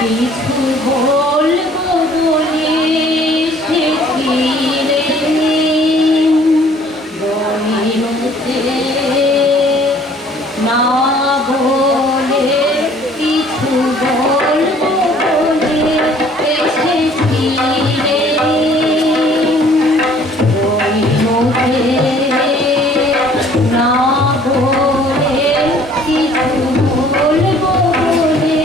কিছু বলবো বলে এসেছি রে বলিতে না বলে কিছু বলবো বলে এসেছি রে বলিতে না বলে কিছু বলবো বলে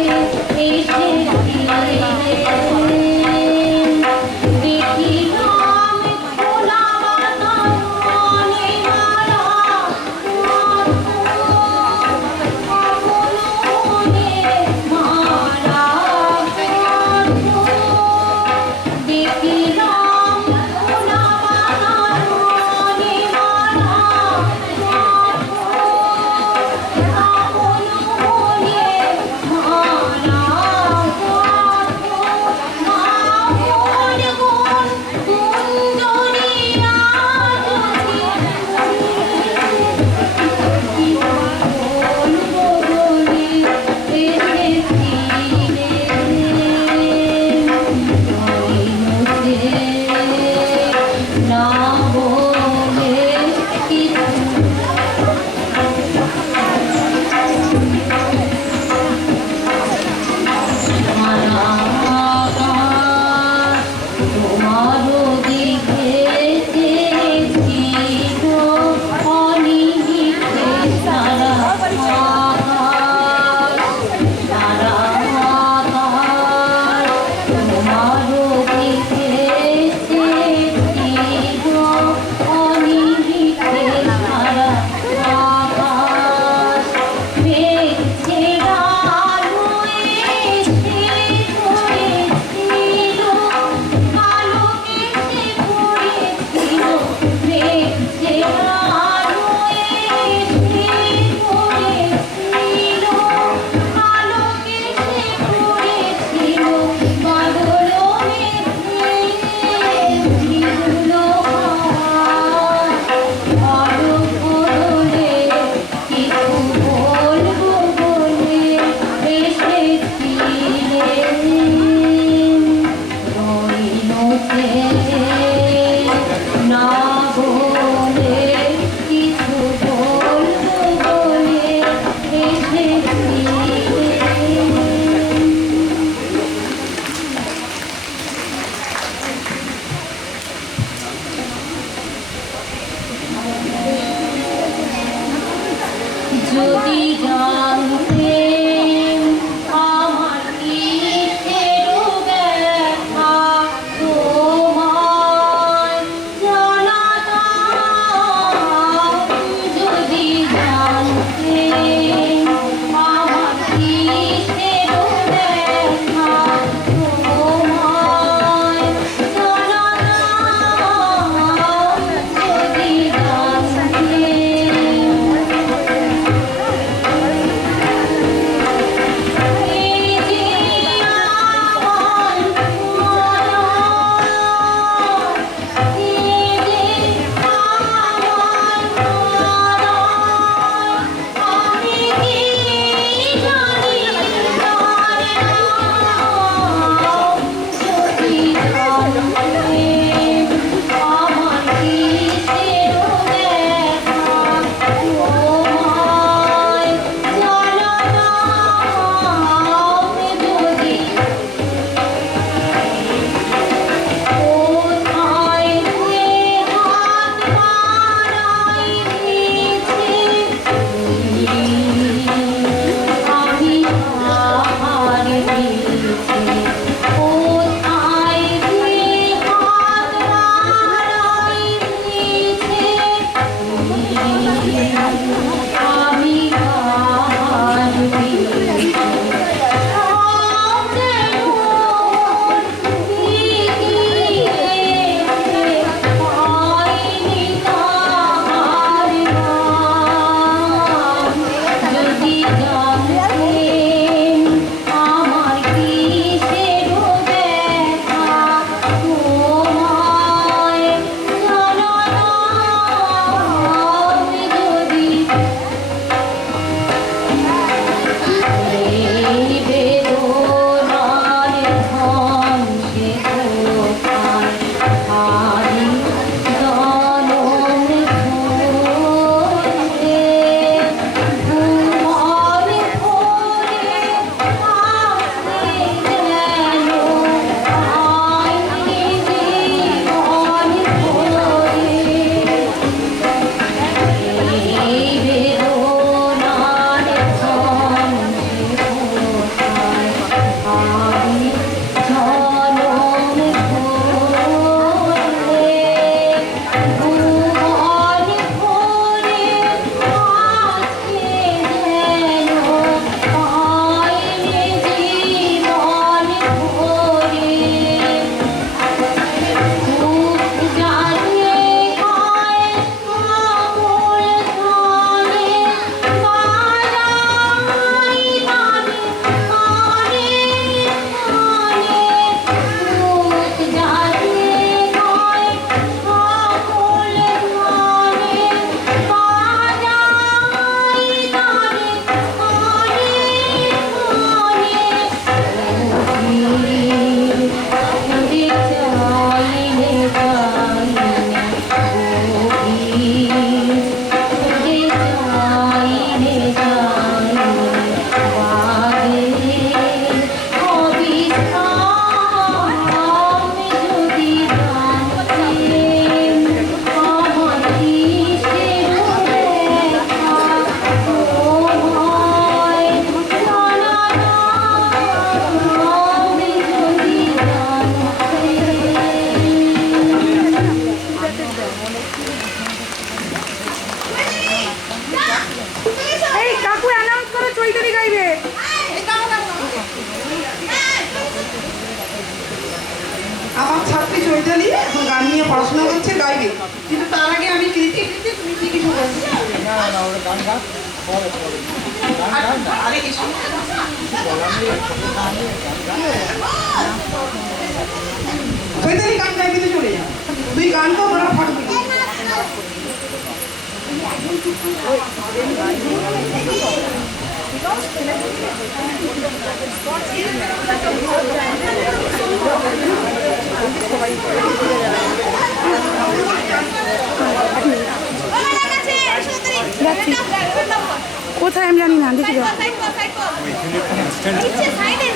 এসেছি দেখিলাম খোলা বাতাস মনে মারা মনে মারা দেখিলাম খোলা বাতাস মনে যদি জানতে আমার কিসের ব্যথা তোমায় জানাতাম যদি জানতে আমার কিসের ব্যথা তোমায় জানাতাম যদি জানতে আমি পড়াশোনা করছে গাইবে, কিন্তু তার আগে আমি কৃতি তুমি কি কিছু বলছো? আরে কিছু চৈতালি গান গাইবি তো চলে যা, তুই গান তো ওরা ফাটবে। কোথায় আমি জানি না, দেখি সাইডে